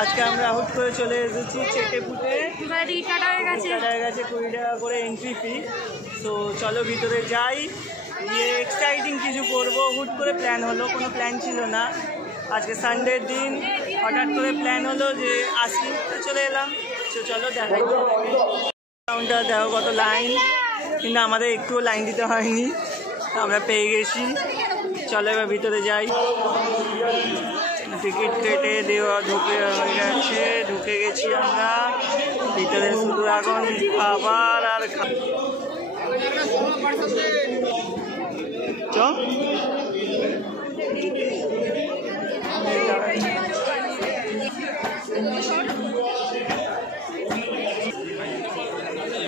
আজকে আমরা হুট করে চলে এসেছি চেটেপুটে, রিটার্ড হয়ে গেছে 20 টাকা করে এন্ট্রি ফি। তো চলো ভিতরে যাই, গিয়ে এক্সাইটিং কিছু করবো। হুট করে প্ল্যান হলো, কোনো প্ল্যান ছিল না। আজকে সানডের দিন, হঠাৎ করে প্ল্যান হলো যে আসি, তো চলে এলাম। চলো দেখাই কাউন্টার, দেখো কত লাইন, কিন্তু আমাদের একটুও লাইন দিতে হয়নি, আমরা পেয়ে গেছি। চলো এবার ভিতরে যাই। টিকিট কেটে দেওয়া ঢুকে হয়ে গেছে, ঢুকে গেছি আমরা ভিতরে। শুধু এখন খাবার আর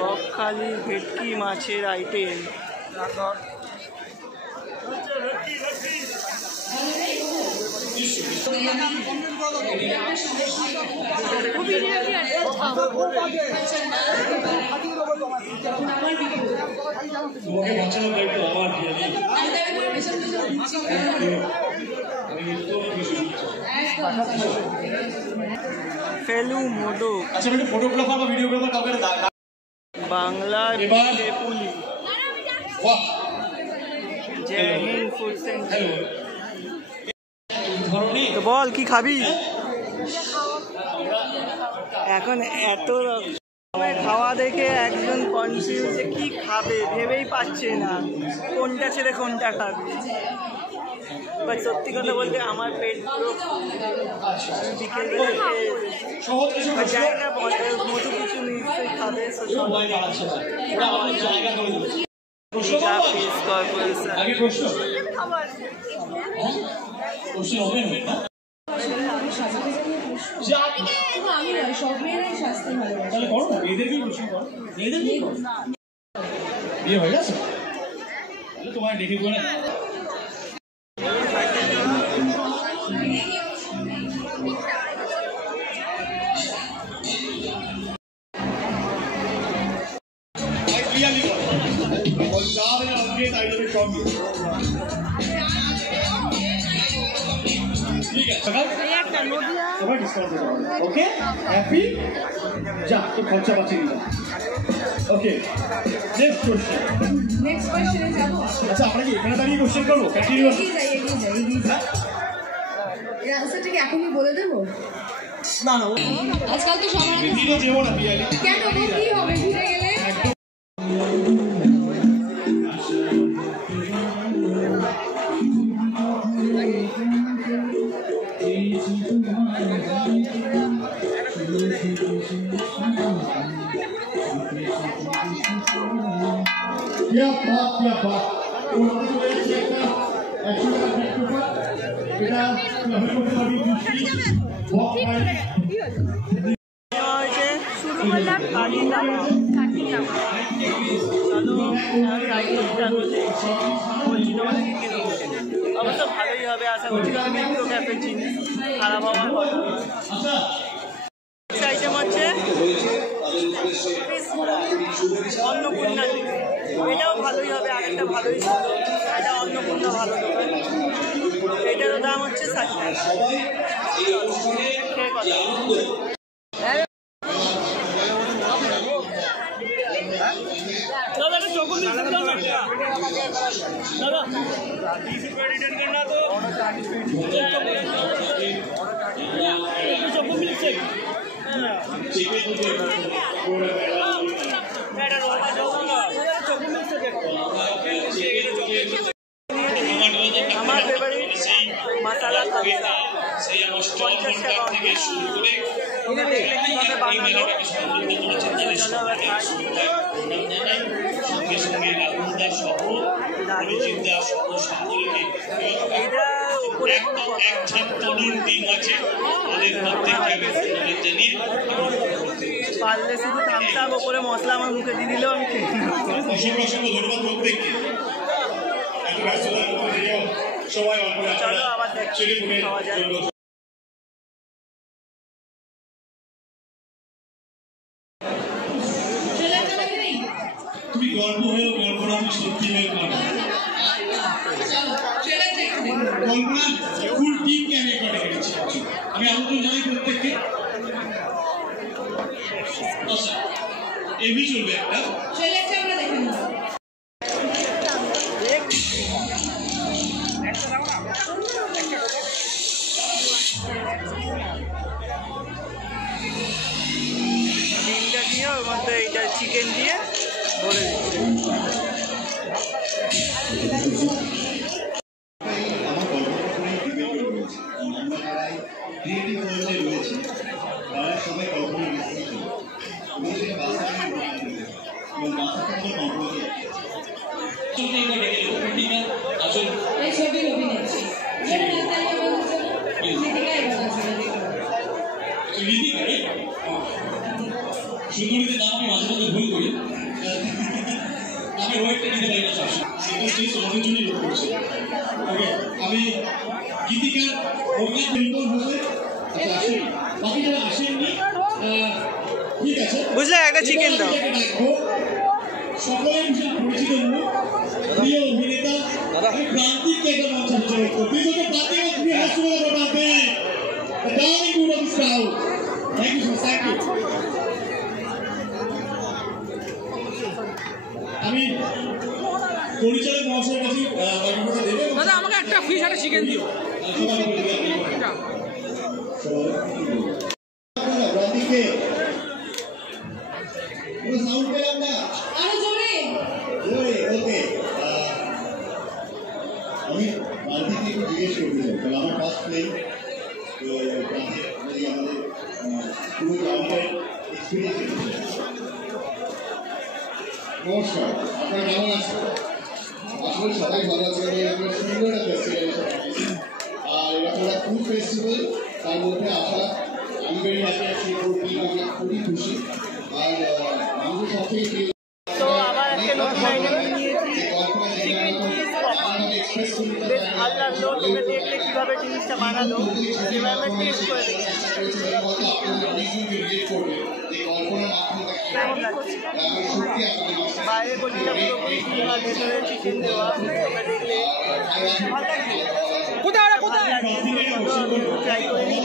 বকখালি ভেটকি মাছের আইটেম। ফেলু মোদক, বাংলা জয় হিন্দ ফুড সেন্টার। তো বল কি খাবি এখন? এত খাওয়া দেখে একজন কনফিউজ যে কি খাবে, ভেবেই পাচ্ছে না কোনটা ছেড়ে কোনটা খাবে। বাট সত্যি কথা বলতে আমার পেট বিকেল জায়গা মধু কিছু নিশ্চয়ই খাবে। তোমার দেখে করে ওকে হ্যাপি যা তো খরচা বাঁচিয়ে দিলাম। ওকে নেক্সট কোশ্চেন যাব। আচ্ছা আমরা কি এখানে দাঁড়িয়ে কোশ্চেন করবো? কন্টিনিউয়াস এর আনসারটা কি এখনই বলে দেবো? না না আজকাল তো সবার ভিডিও দেবো না পিয়ালি। কেন কি হবে ঘুরে গেলে? শুরু করলাম অবশ্য ভালোই হবে, আশা করছি। মেট্রো ক্যাফে চিনি, খারাপ হওয়ার কথা। আইটেম হচ্ছে অন্নপূর্ণা, এটাও ভালোই হবে। আরেকটা ভালোই ছিল, এটা অন্নপূর্ণা ভালো দোকান। এটারও দাম হচ্ছে 60 টাকা। আমার ফেভারিট মশলা 50 টাকা থেকে শুরু করে পারলে শুধু থামস আপ ওপরে মশলা আমার মুখে দিয়ে দিলেও আমি খেয়ে চলো আবার দেখছি খাওয়া যায়। তুমি গর্ব হয়েও কল্পনা সত্যি হয়ে পারো। কল্পনা ফুল টিমকে আমি রেকর্ড করেছি। আমি আমন্ত্রণ জানাই প্রত্যেককে। এভি চলবে একটা। ট্রেলারটা আমরা দেখে নিই। ডিমটা দিয়ে ওর মধ্যে এইটা চিকেন দিয়ে ভরে দিচ্ছি। আমার কল্পনা করেই রয়েছে আমরা যারাই ক্রিয়েটিভ ওয়ার্ল্ডে রয়েছি তারা সবাই কল্পনা বিস্তারিত এবং সেটা বাস্তবে এবং বাস্তবে কল্পনা এই ছবির অভিনেত্রী সুন্দরীদের নাম আমি মাঝে মধ্যে ভুল করি, আমি ওয়েটটা নিতে পারি না সেটা সেই তোমাদের জন্যই রোধ করছি। ওকে, আমি গীতিকার অভিনেত বিল্বন হোসেন আসেনি, বাকি যারা আসেননি ঠিক আছে, বুঝলে একটা চিকেন দাও। সকলের ভীষণ পরিচিত মুখ, প্রিয় অভিনেতা প্রান্তিককে একটা মঞ্চ সূচনা করতে প্রান্তিক তুমি হাত শুরু করো Prantik darling good of this crowd. Thank you so thank you. আমি পরিচালক মহাশয়ের কাছে মাইক্রোফোনটা দেবো। দাদা আমাকে একটা ফিশ একটা চিকেন দিও। প্রান্তিককে কোনো সাউন্ড পেলাম না। আরো জোরে। ওকে, আমি প্রান্তিককে একটু জিজ্ঞেস করতে চাই, কারণ আমার ফার্স্ট প্লেন তো প্রান্তিক যদি আমাদের পুরো গ্রাউন্ডের এক্সপিরিয়েন্স। নমস্কার, আপনারা কেমন আছেন? আসলে সবাই ভালো আছে। আমি আপনার সুন্দর একটা ফেস্টিভ্যাল আর এরকম একটা ফুড ফেস্টিভ্যাল, তার মধ্যে আসা আমি বেরিয়ে আসে আমরা খুবই খুশি। আর আমাদের সব থেকে তো আবার একটা নতুন আইটেম নিয়েছি চিকেন চিজ পপকর্ন। বেশ ভালো লাগলো, তোমরা দেখলে কীভাবে জিনিসটা বানালো সেভাবে টেস্ট করে দেখি কেমন লাগছে। বাইরে গলিটা পুরোপুরি ডিম আর ভেতরে চিকেন দেওয়া, তোমরা দেখলে ভালো লাগছে। কোথায় ওরা কোথায়? ট্রাই করে নিই।